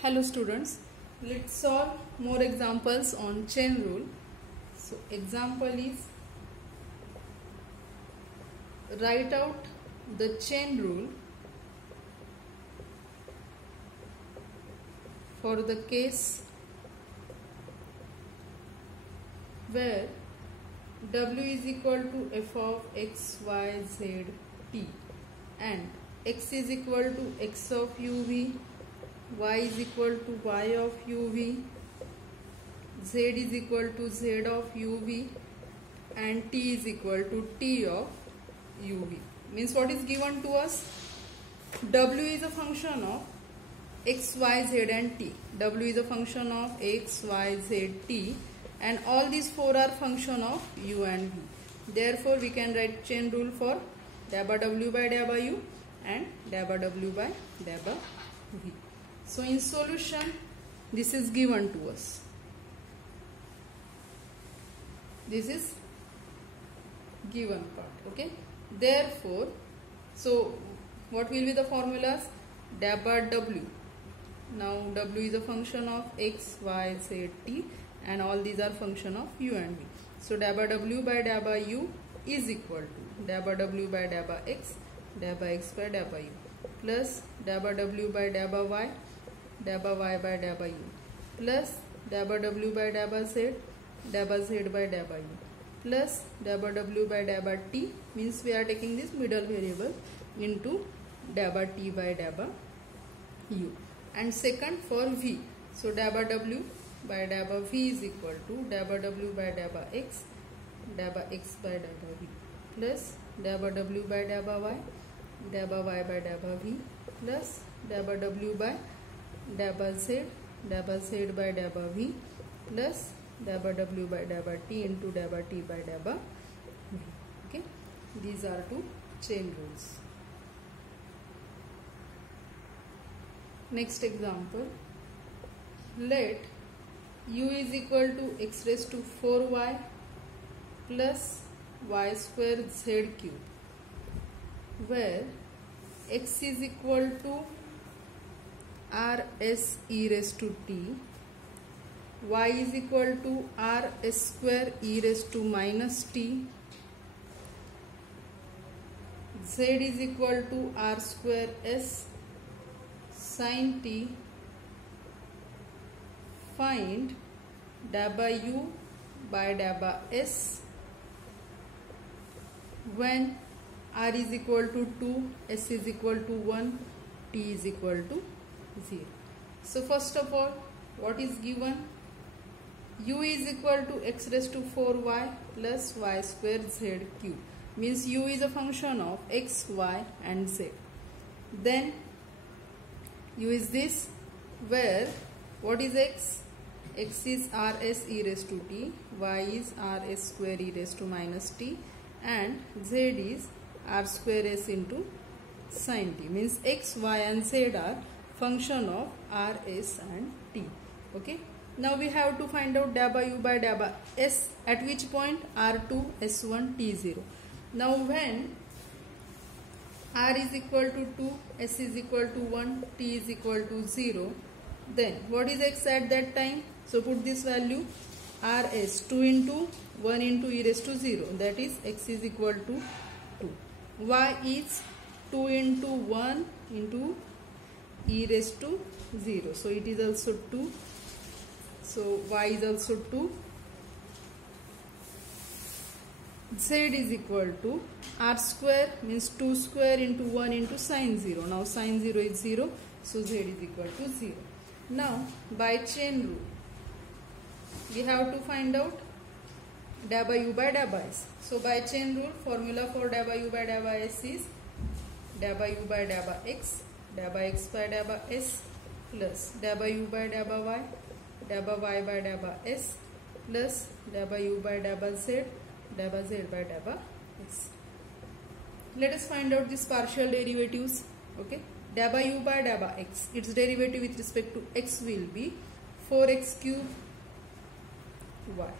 Hello students, let's solve more examples on chain rule. So example is, write out the chain rule for the case where w is equal to f of x, y, z, t and x is equal to x of uv, y is equal to y of uv, z is equal to z of uv and t is equal to t of uv. Means what is given to us? W is a function of x, y, z and t. W is a function of x, y, z, t and all these four are function of u and v. Therefore we can write chain rule for dabba w by dabba u and dabba w by dabba v. So in solution, this is given to us. This is given part, okay. Therefore, so what will be the formulas? Dabba w. Now w is a function of x, y, z, t and all these are function of u and v. So dabba w by dabba u is equal to dabba w by dabba x by dabba u plus dabba w by dabba y by dabba u plus dabba w by dabba z by dabba u plus dabba w by dabba t, means we are taking this middle variable, into dabba t by dabba u. And second for v, so dabba w by dabba v is equal to dabba w by dabba x by dabba v plus dabba w by dabba y by dabba v plus dabba w by dabba z by dabba v plus dabba w by dabba t into dabba t by dabba v. Okay, these are two chain rules. Next example, let u is equal to x raised to 4y plus y square z cube, where x is equal to rs e raised to t, y is equal to rs square e raised to minus t, z is equal to r square s sin t. Find dabba u by dabba s when r is equal to 2, s is equal to 1, t is equal to 0. So first of all, what is given? U is equal to x raised to 4y plus y square z cube, means u is a function of x, y and z. Then u is this, where what is x? X is rs e raised to t, y is rs square e raised to minus t and z is r square s into sin t, means x, y and z are function of r, s and t. Okay. Now we have to find out dabba u by dabba s at which point? r2, s1, t0. Now when r is equal to 2, s is equal to 1, t is equal to 0, then what is x at that time? So put this value, rs 2 into 1 into e raised to 0, that is x is equal to 2. Y is 2 into 1 into e raised to 0, so it is also 2. So y is also 2. Z is equal to r square, means 2 square into 1 into sin 0. Now sin 0 is 0, so z is equal to 0. Now by chain rule, we have to find out dabba u by dabba s. So by chain rule, formula for dabba u by dabba s is dabba u by dabba x by dabba s plus dabba u by dabba y by dabba s plus dabba u by dabba z by dabba s. Let us find out these partial derivatives. Okay, dabba u by dabba x, its derivative with respect to x will be 4x cube y.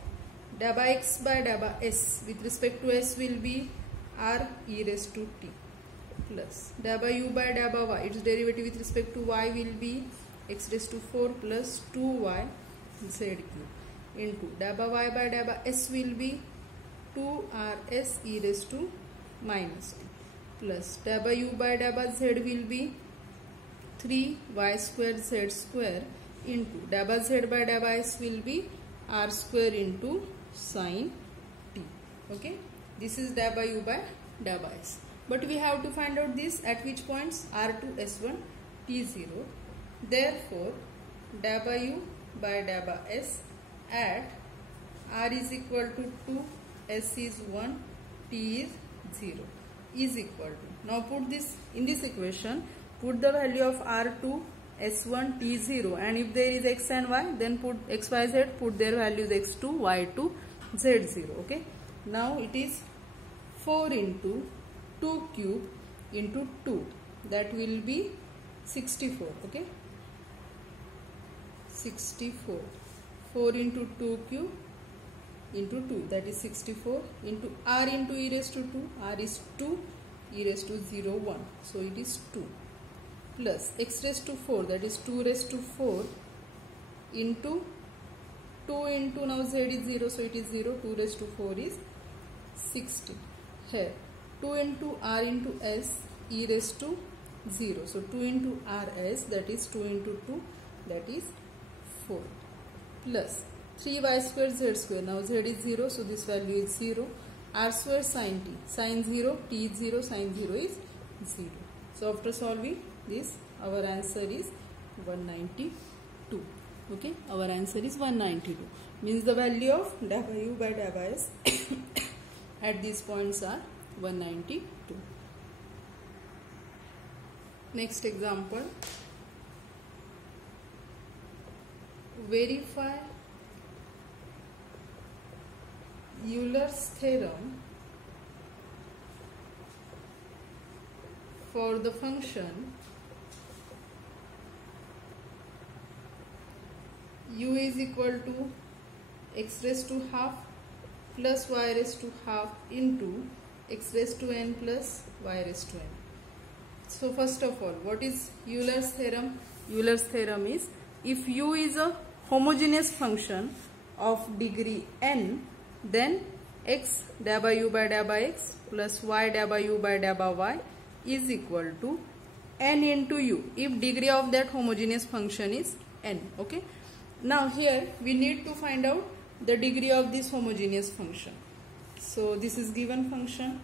Dabba x by dabba s with respect to s will be r e raised to t plus dabba u by dabba y, its derivative with respect to y will be x raised to 4 plus 2y z cube into dabba y by dabba s will be 2rs e raised to minus t plus dabba u by dabba z will be 3y square z square into dabba z by dabba s will be r square into sin t. Okay, this is dabba u by dabba s. But we have to find out this at which points r2 s1 t0. Therefore, dabba u by dabba s at r is equal to 2, s is 1, t is 0 is equal to. Now put this in this equation. Put the value of r2, s1, t0, and if there is x and y, then put x, y, z. Put their values x2, y2, z0. Okay. Now it is 4 into 2 cube into 2, that will be 64. Okay, 64. 4 into 2 cube into 2, that is 64 into r into e raised to 2, r is 2, e raised to 0 1, so it is 2 plus x raised to 4, that is 2 raised to 4 into 2 into, now z is 0, so it is 0, 2 raised to 4 is 60. Here 2 into r into s e raised to 0, so 2 into rs, that is 2 into 2, that is 4 plus 3y square z square, now z is 0, so this value is 0, r square sin t, sin 0, t is 0, sin 0 is 0. So after solving this, our answer is 192. Okay, our answer is 192, means the value of dabba u by dabba s at these points are 192. Next example, verify Euler's theorem for the function u is equal to x raised to half plus y raised to half into x raised to n plus y raised to n. So first of all, what is Euler's theorem? Euler's theorem is, if u is a homogeneous function of degree n, then x dabba u by dabba x plus y dabba u by dabba y is equal to n into u if degree of that homogeneous function is n. Okay, now here we need to find out the degree of this homogeneous function. So this is given function,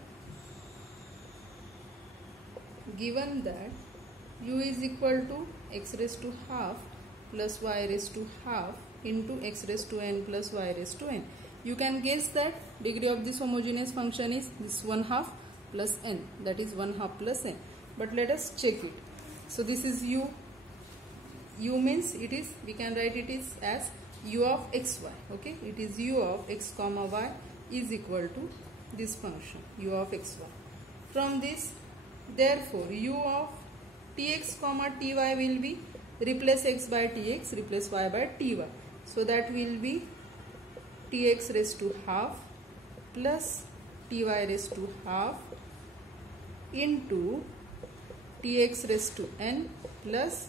given that u is equal to x raised to half plus y raised to half into x raised to n plus y raised to n. You can guess that degree of this homogeneous function is this 1/2 plus n, that is 1/2 plus n. But let us check it. So this is u. U means it is, we can write it is as u of xy. Okay, it is u of x comma y is equal to this function u of xy. From this, therefore u of tx comma ty will be, replace x by tx, replace y by ty. So that will be tx raised to half plus ty raised to half into tx raised to n plus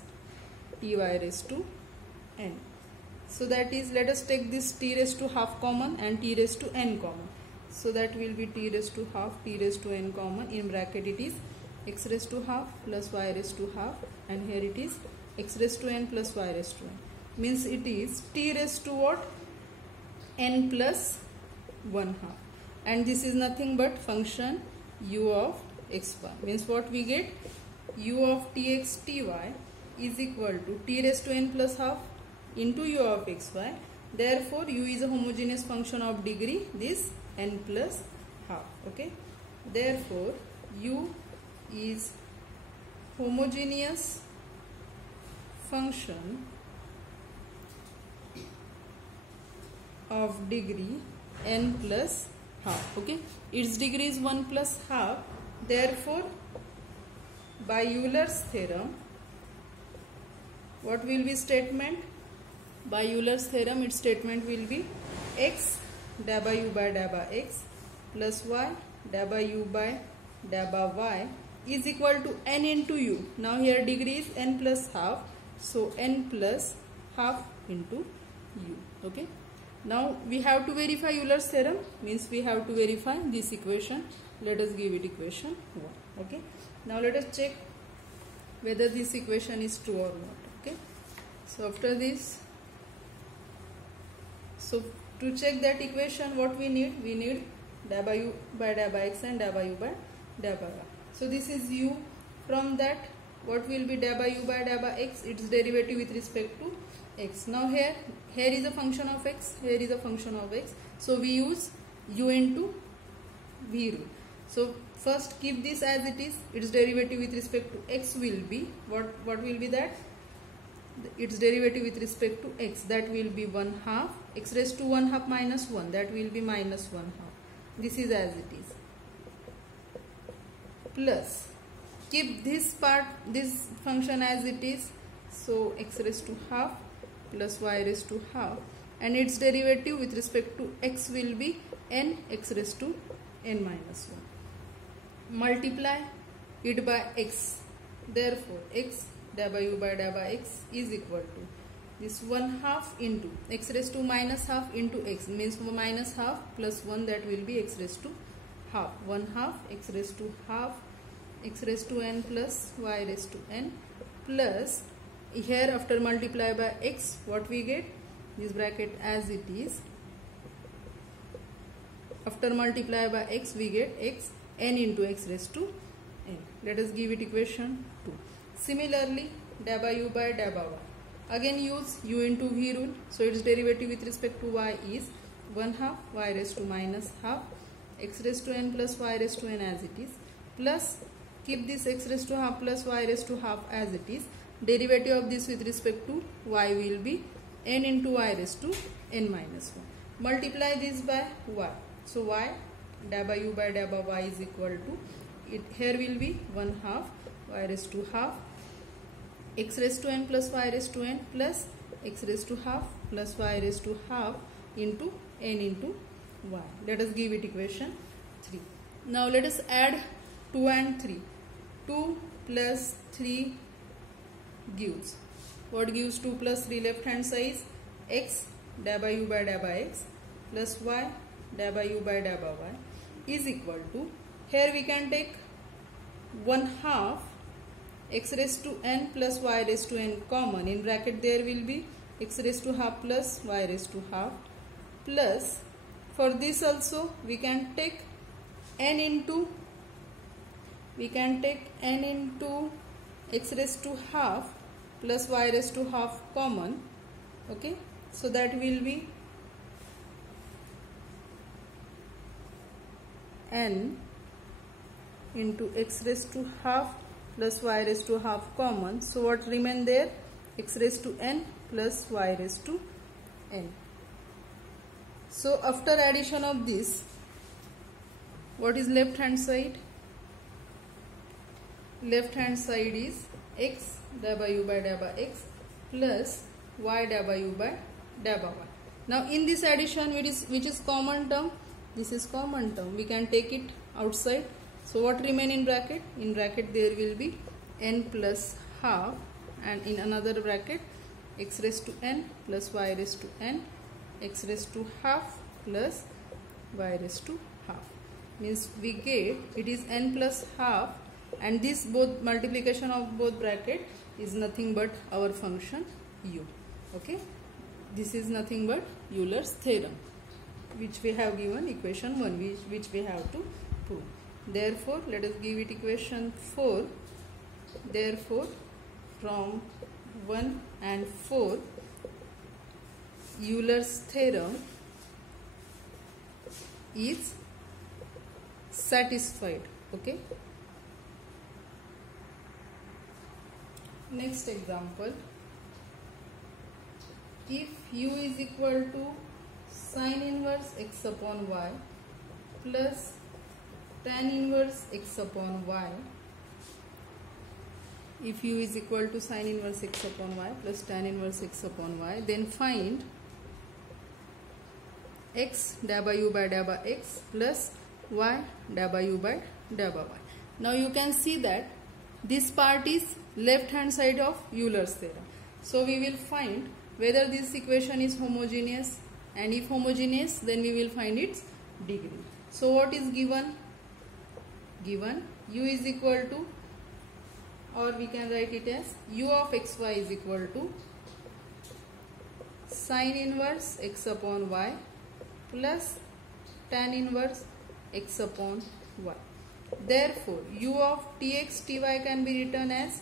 ty raised to n. So that is, let us take this t raised to half common and t raised to n common. So that will be t raised to half, t raised to n common. In bracket it is x raised to half plus y raised to half, and here it is x raised to n plus y raised to n. Means it is t raised to what? N plus 1/2. And this is nothing but function u of xy. Means what we get? U of tx ty is equal to t raised to n plus half into u of xy. Therefore, u is a homogeneous function of degree this n plus half. Okay. Therefore, u is homogeneous function of degree n plus half. Okay, its degree is 1 plus half. Therefore, by Euler's theorem, what will be statement? By Euler's theorem, its statement will be x dabba u by dabba x plus y dabba u by dabba y is equal to n into u. Now here degree is n plus half. So n plus half into u. Okay. Now we have to verify Euler's theorem, means we have to verify this equation. Let us give it equation 1. Okay. Now let us check whether this equation is true or not. Okay. So after this, so to check that equation, what we need? We need dA by u by dA by x and dA by u by dA by y. So this is u. From that, what will be dA by u by dA by x? Its derivative with respect to x. Now here is a function of x, here is a function of x. So we use u into v rule. So first keep this as it is. Its derivative with respect to x will be what will be that? Its derivative with respect to x, that will be 1/2. X raised to 1/2 minus 1, that will be minus 1/2. This is as it is. Plus keep this part, this function as it is. So x raised to half plus y raised to half, and its derivative with respect to x will be n x raised to n minus 1. Multiply it by x. Therefore x dA by u by dA by x is equal to this 1/2 into x raised to minus half into x, means minus half plus 1, that will be x raised to half. 1/2 x raised to half x raised to n plus y raised to n, plus here after multiply by x, what we get? This bracket as it is. After multiply by x, we get x n into x raised to n. Let us give it equation 2. Similarly, dA by u by dA by y. Again use u into v rule. So its derivative with respect to y is 1/2 y raised to minus half x raised to n plus y raised to n as it is, plus keep this x raised to half plus y raised to half as it is. Derivative of this with respect to y will be n into y raised to n minus 1. Multiply this by y. So y dA by u by dA by y is equal to, it here will be 1/2 y raised to half x raised to n plus y raised to n plus x raised to half plus y raised to half into n into y. Let us give it equation 3. Now let us add 2 and 3. 2 plus 3 gives, what gives 2 plus 3? Left hand side is x dA by u by dA by x plus y dA by u by dA by y is equal to, here we can take 1/2 x raised to n plus y raised to n common. In bracket there will be x raised to half plus y raised to half, plus for this also we can take n into x raised to half plus y raised to half common. Okay, so that will be n into x raised to half plus y raised to half common. So what remain there? X raised to n plus y raised to n. So after addition of this, what is left hand side? Left hand side is x dA by u by dA by x plus y dA by u by dA by y. Now in this addition, which is common term, this is common term, we can take it outside. So what remain in bracket? In bracket there will be n plus half, and in another bracket x raised to n plus y raised to n, x raised to half plus y raised to half. Means we get it is n plus half, and this both multiplication of both bracket is nothing but our function u. Okay, this is nothing but Euler's theorem, which we have given equation 1, which we have to prove. Therefore let us give it equation 4. Therefore from 1 and 4 Euler's theorem is satisfied. Okay, next example. If u is equal to sin inverse x upon y plus tan inverse x upon y, if u is equal to sin inverse x upon y plus tan inverse x upon y, then find x dA by u by dA by x plus y dA by u by dA by y. Now you can see that this part is left hand side of Euler's theorem. So we will find whether this equation is homogeneous, and if homogeneous then we will find its degree. So what is given? Given u is equal to, or we can write it as u of xy is equal to sine inverse x upon y plus tan inverse x upon y. Therefore, u of tx ty can be written as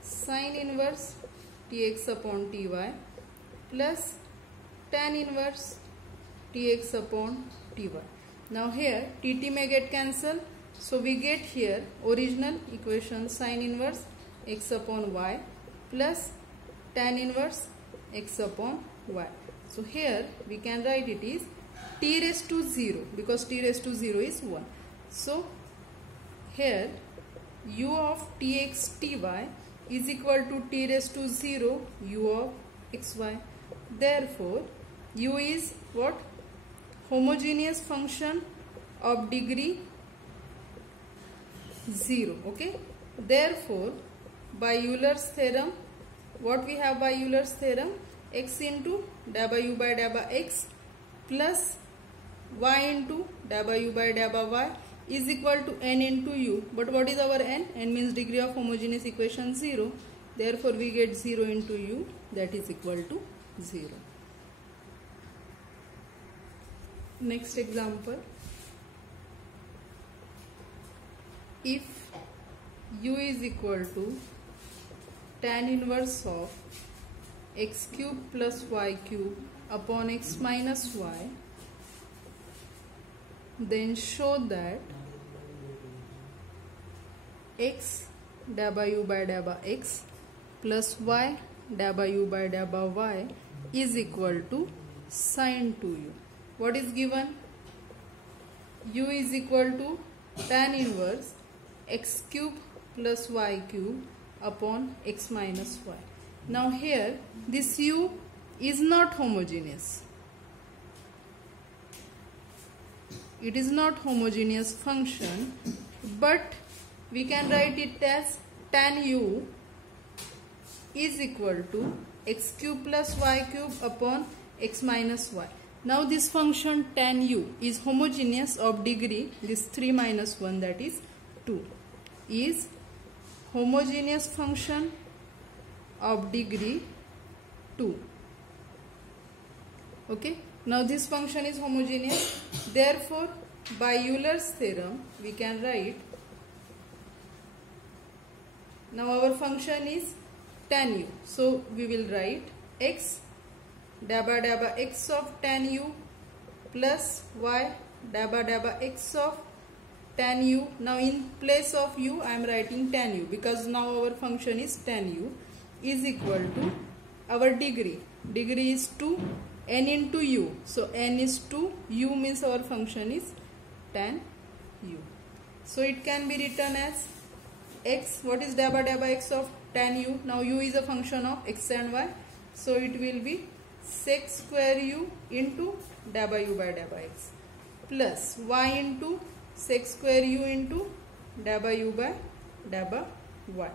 sine inverse tx upon ty plus tan inverse tx upon ty. Now here tt may get cancelled, so we get here original equation sine inverse x upon y plus tan inverse x upon y. So here we can write it is t raised to 0, because t raised to 0 is 1. So here u of tx ty is equal to t raised to 0 u of xy. Therefore u is what? Homogeneous function of degree 0. Okay. Therefore by Euler's theorem, what we have by Euler's theorem? X into w by w x plus y into w by w y is equal to n into u. But what is our n? N means degree of homogeneous equation 0. Therefore we get 0 into u, that is equal to 0. Next example. If u is equal to tan inverse of x cube plus y cube upon x minus y, then show that x w by w x plus y w by w y is equal to sine 2u. What is given? u is equal to tan inverse x cube plus y cube upon x minus y. Now here this u is not homogeneous. It is not homogeneous function, but we can write it as tan u is equal to x cube plus y cube upon x minus y. Now this function tan u is homogeneous of degree, this 3 minus 1, that is 2, is homogeneous function of degree 2. Okay. Now this function is homogeneous. Therefore by Euler's theorem we can write, now our function is tan u. So we will write x dabba dabba x of tan u plus y dabba dabba x of tan u. Now in place of u I am writing tan u, because now our function is tan u is equal to our degree. Degree is 2, n into u. So n is 2, u means our function is tan u. So it can be written as x, what is dabba dabba x of tan u? Now u is a function of x and y. So it will be sec square u into dabba u by dabba x plus y into sec square u into dabba u by dabba y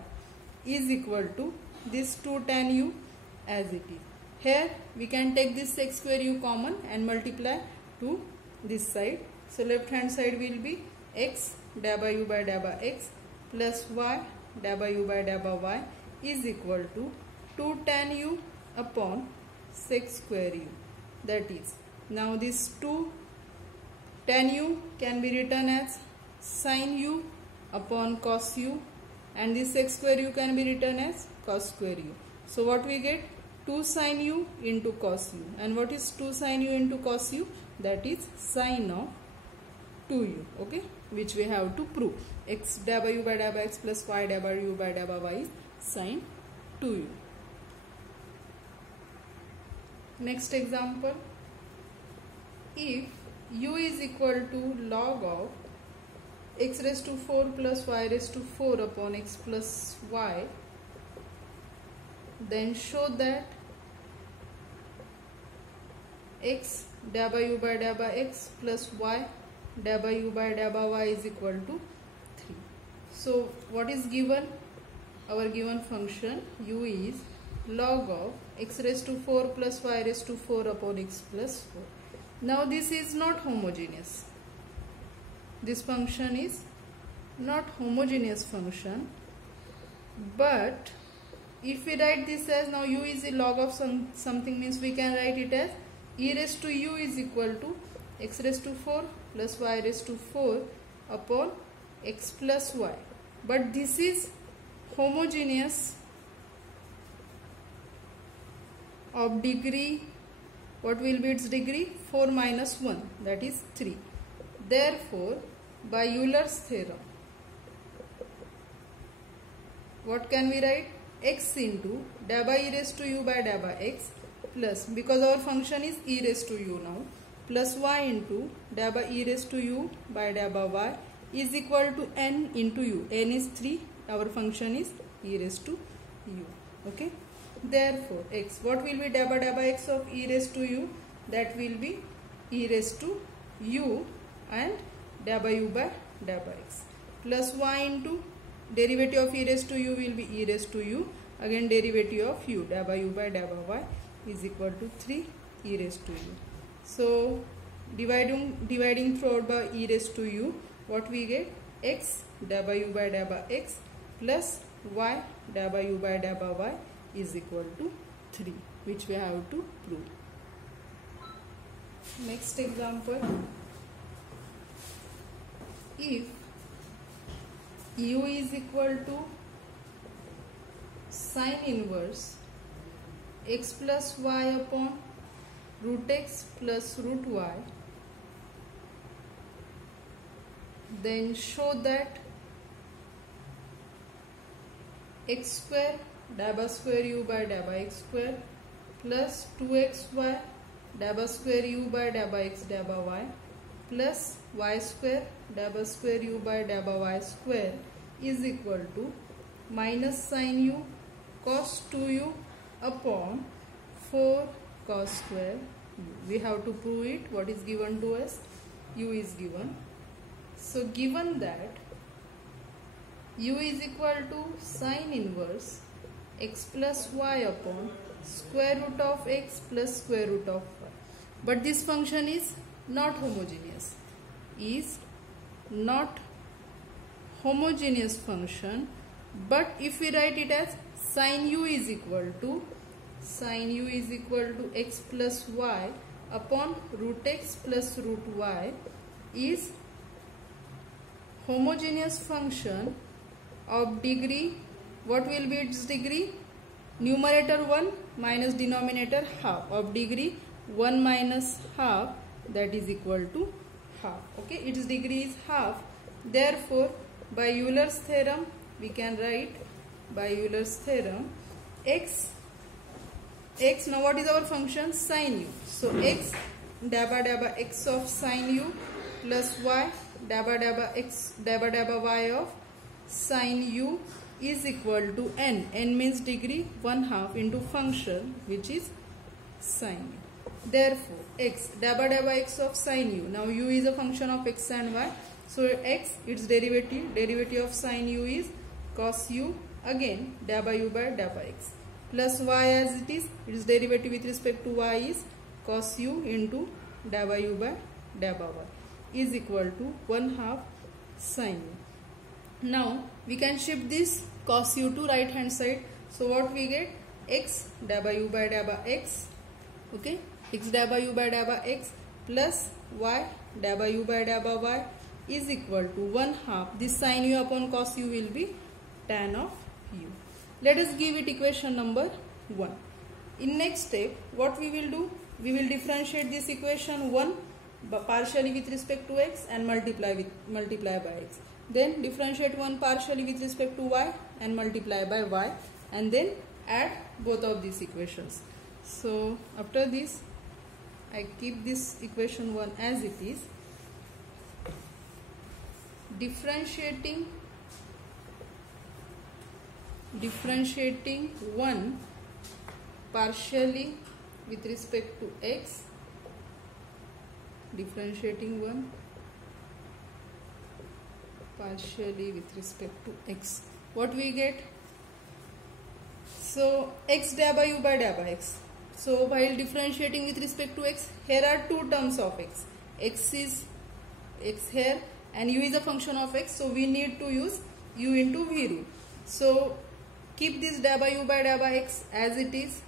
is equal to this 2 tan u as it is. Here we can take this sec square u common and multiply to this side. So left hand side will be x dabba u by dabba x plus y dabba u by dabba y is equal to 2 tan u upon sec square u. That is, now this 2 tan u can be written as sin u upon cos u, and this sec square u can be written as cos square u. So what we get? 2 sin u into cos u. And what is 2 sin u into cos u? That is sin of 2u, okay, which we have to prove. X dabba u by dabba x plus y dabba u by dabba y is sin 2u. Next example. If u is equal to log of x raised to 4 plus y raised to 4 upon x plus y, then show that x dabba u by dabba x plus y dabba u by dabba y is equal to 3. So what is given? Our given function u is log of x raised to 4 plus y raised to 4 upon x plus 4. Now this is not homogeneous. This function is not homogeneous function, but if we write this as, now u is a log of something means we can write it as e raised to u is equal to x raised to 4 plus y raised to 4 upon x plus y. But this is homogeneous of degree, what will be its degree? 4 minus 1, that is 3. Therefore, by Euler's theorem, what can we write? X into da by e raised to u by da by x plus, because our function is e raised to u now, plus y into da by e raised to u by da by y is equal to n into u. N is 3, our function is e raised to u. Okay. Therefore, x, what will be da by x of e raised to u? That will be e raised to u and da by u by da by x, plus y into derivative of e raised to u will be e raised to u, again derivative of u, da by u by da by y is equal to 3 e raised to u. So dividing throughout by e raised to u, what we get? X da by u by da by x plus y da by u by da by y is equal to 3, which we have to prove. Next example, if u is equal to sine inverse x plus y upon root x plus root y, then show that x square da by square u by da by x square plus 2xy da by square u by da by x da by y plus y square da by square u by da by y square is equal to minus sin u cos 2u upon 4 cos square u. We have to prove it. What is given to us? U is given. So given that u is equal to sine inverse x plus y upon square root of x plus square root of y. But this function is not homogeneous. Is not homogeneous function. But if we write it as sin u is equal to x plus y upon root x plus root y is homogeneous function of degree, what will be its degree? Numerator 1 minus denominator half, of degree 1 minus half, that is equal to half. Okay, its degree is half. Therefore, by Euler's theorem, we can write by Euler's theorem x, now what is our function? Sin u. So x da by x of sin u plus y da by y of sin u is equal to n. N means degree 1/2 into function which is sin u. Therefore, x da by x of sin u. Now u is a function of x and y. So x, its derivative of sin u is cos u, again da by u by da by x, plus y as it is, its derivative with respect to y is cos u into da by u by da by y is equal to 1/2 sin u. Now we can shift this cos u to right hand side. So what we get? X da by u by da by x, okay, x da by u by da by x plus y da by u by da by y is equal to 1/2. This sin u upon cos u will be tan of u. Let us give it equation number 1. In next step, what we will do? We will differentiate this equation 1 partially with respect to x and multiply by x. Then differentiate 1 partially with respect to y and multiply by y, and then add both of these equations. So after this, I keep this equation 1 as it is. Differentiating 1 partially with respect to x, differentiating 1 partially with respect to x, what we get? So x dA by u by dA by x. So while differentiating with respect to x, here are two terms of x. X is x here and u is a function of x. So we need to use u into v rule. So keep this dA by u by dA by x as it is.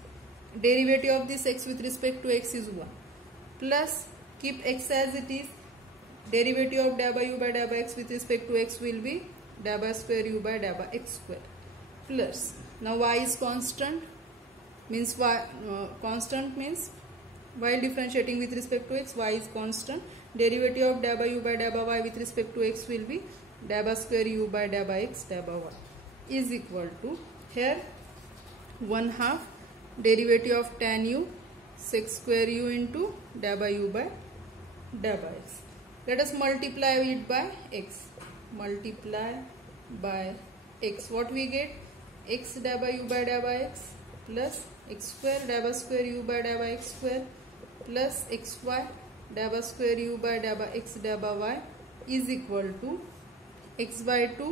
Derivative of this x with respect to x is 1. Plus keep x as it is. Derivative of dA by u by dA by x with respect to x will be dA by square u by dA by x square. Plus now y is constant, means constant means while differentiating with respect to x, y is constant. Derivative of dA by u by dA by y with respect to x will be dA by square u by dA by x dA by y is equal to, here 1/2 derivative of tan u sec square u into dA by u by dA by x. Let us multiply it by x. Multiply by x. What we get? X dA by u by dA by x plus x square dA by square u by dA by x square plus xy dA by square u by dA by x dA by y is equal to x by 2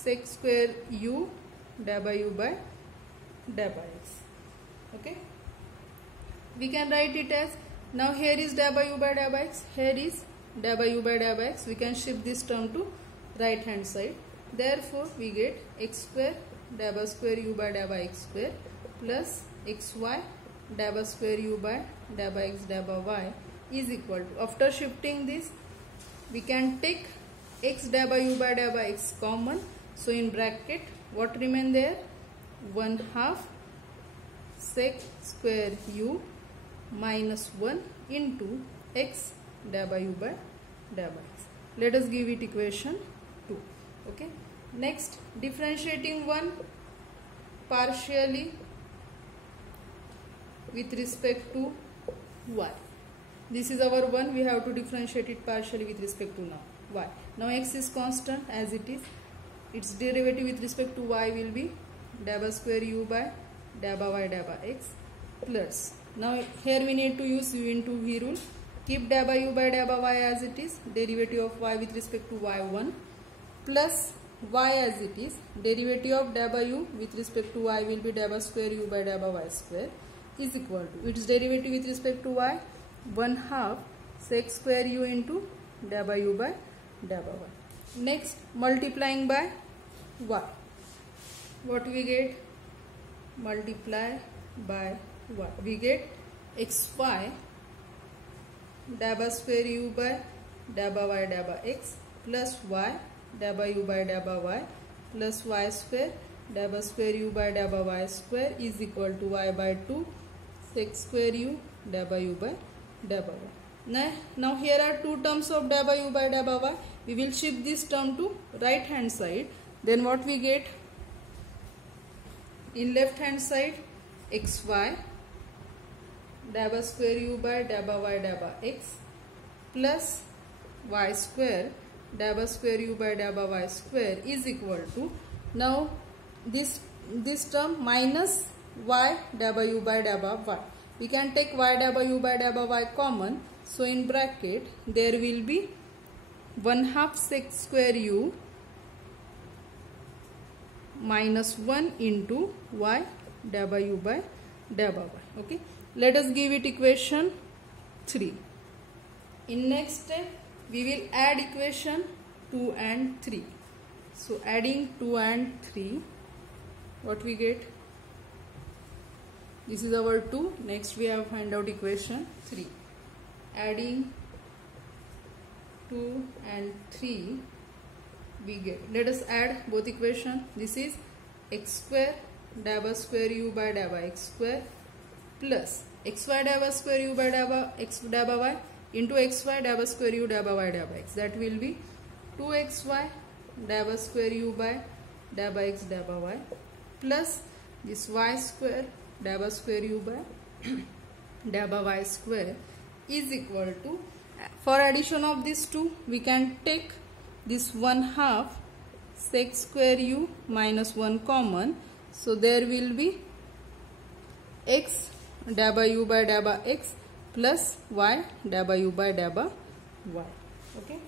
sec square u dA by u by dA by x. Okay. We can write it as, now here is dA by u by dA by x, here is dA by u by dA by x. We can shift this term to right hand side. Therefore we get x square dA by square u by dA by x square plus xy dA by square u by dA by x dA by y is equal to, after shifting this we can take x dA by u by dA by x common. So in bracket what remain there? 1/2 sec square u minus 1 into x dA by u by dA by x. Let us give it equation 2. Okay. Next, differentiating one partially with respect to y. This is our 1. We have to differentiate it partially with respect to now y. Now x is constant as it is. Its derivative with respect to y will be dA by square u by dA by y dA by x plus. Now here we need to use u into v rule. Keep dA by u by dA by y as it is. Derivative of y with respect to y1 plus y as it is. Derivative of dA by u with respect to y will be dA by square u by dA by y square is equal to, its derivative with respect to y 1/2 sec square u into dA by u by dA by y. Next, multiplying by y. What we get? Multiply by y. We get xy dA by square u by dA by y dA by x plus y dA by u by dA by y plus y square dA by square u by dA by y square is equal to y by 2 sec square u dA by u by dA by y. Now here are two terms of dA by u by dA by y. We will shift this term to right hand side. Then what we get? In left hand side, xy dA by square u by dA by y dA by x plus y square dA by square u by dA by y square is equal to, now this term minus y dA by u by dA by y. We can take y dA by u by dA by y common. So in bracket there will be 1/2 sec square u minus 1 into y dA by u by dA by y. Okay. Let us give it equation 3. In next step we will add equation 2 and 3. So adding 2 and 3, what we get? This is our 2. Next we have find out equation 3. Adding 2 and 3 we get. Let us add both equation. This is x square dA by square u by dA by x square plus xy dA by square u by dA by x dA by y into xy dA by square u dA by y dA by x. That will be 2xy dA by square u by dA by x dA by y plus this y square dA by square u by dA by y square is equal to, for addition of these two we can take this 1/2 sec square u minus 1 common. So there will be x dA by u by dA by x plus y dA by u by dA by y. Okay.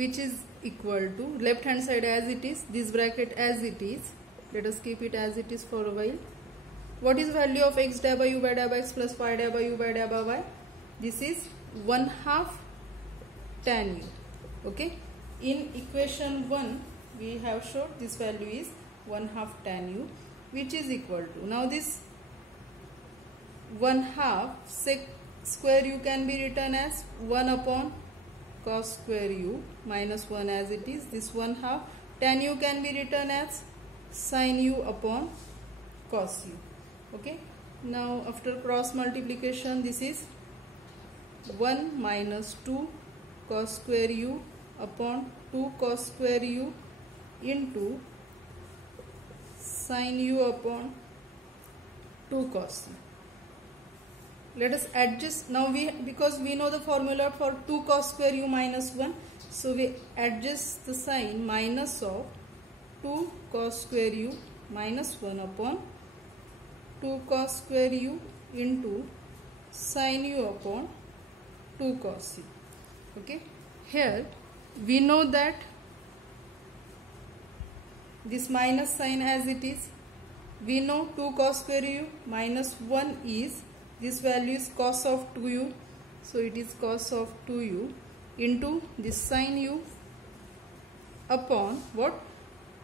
which is equal to left hand side as it is, this bracket as it is. Let us keep it as it is for a while. What is value of x divided by u by divided by x plus y divided by u by divided by y? This is 1/2 tan u. Okay. In equation 1 we have showed this value is 1/2 tan u, which is equal to, now this 1/2 sec square u can be written as 1 upon cos square u minus 1 as it is. This 1/2 tan u can be written as sin u upon cos u. Okay. Now after cross multiplication, this is 1 minus 2 cos square u upon 2 cos square u into sin u upon 2 cos u. Let us adjust now, because we know the formula for 2 cos square u minus 1, so we adjust the sign minus of 2 cos square u minus 1 upon 2 cos square u into sin u upon 2 cos u. Okay. Here we know that this minus sign as it is, we know 2 cos square u minus 1 is, this value is cos of 2u, so it is cos of 2u into this sin u upon what,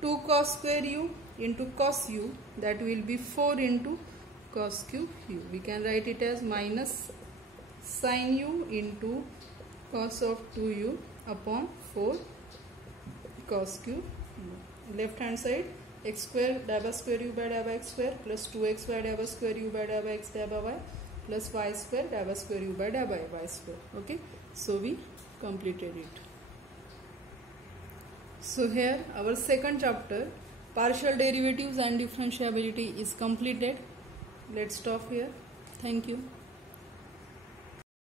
2 cos square u into cos u, that will be 4 into cos cube u. We can write it as minus sin u into cos of 2u upon 4 cos cube u. Left hand side, x square divided by square u by divided by x square plus 2x by divided by square u by divided by x divided by y plus y square divided by square u by divided by y square. Okay. So we completed it. So here our second chapter, partial derivatives and differentiability, is completed. Let's stop here. Thank you.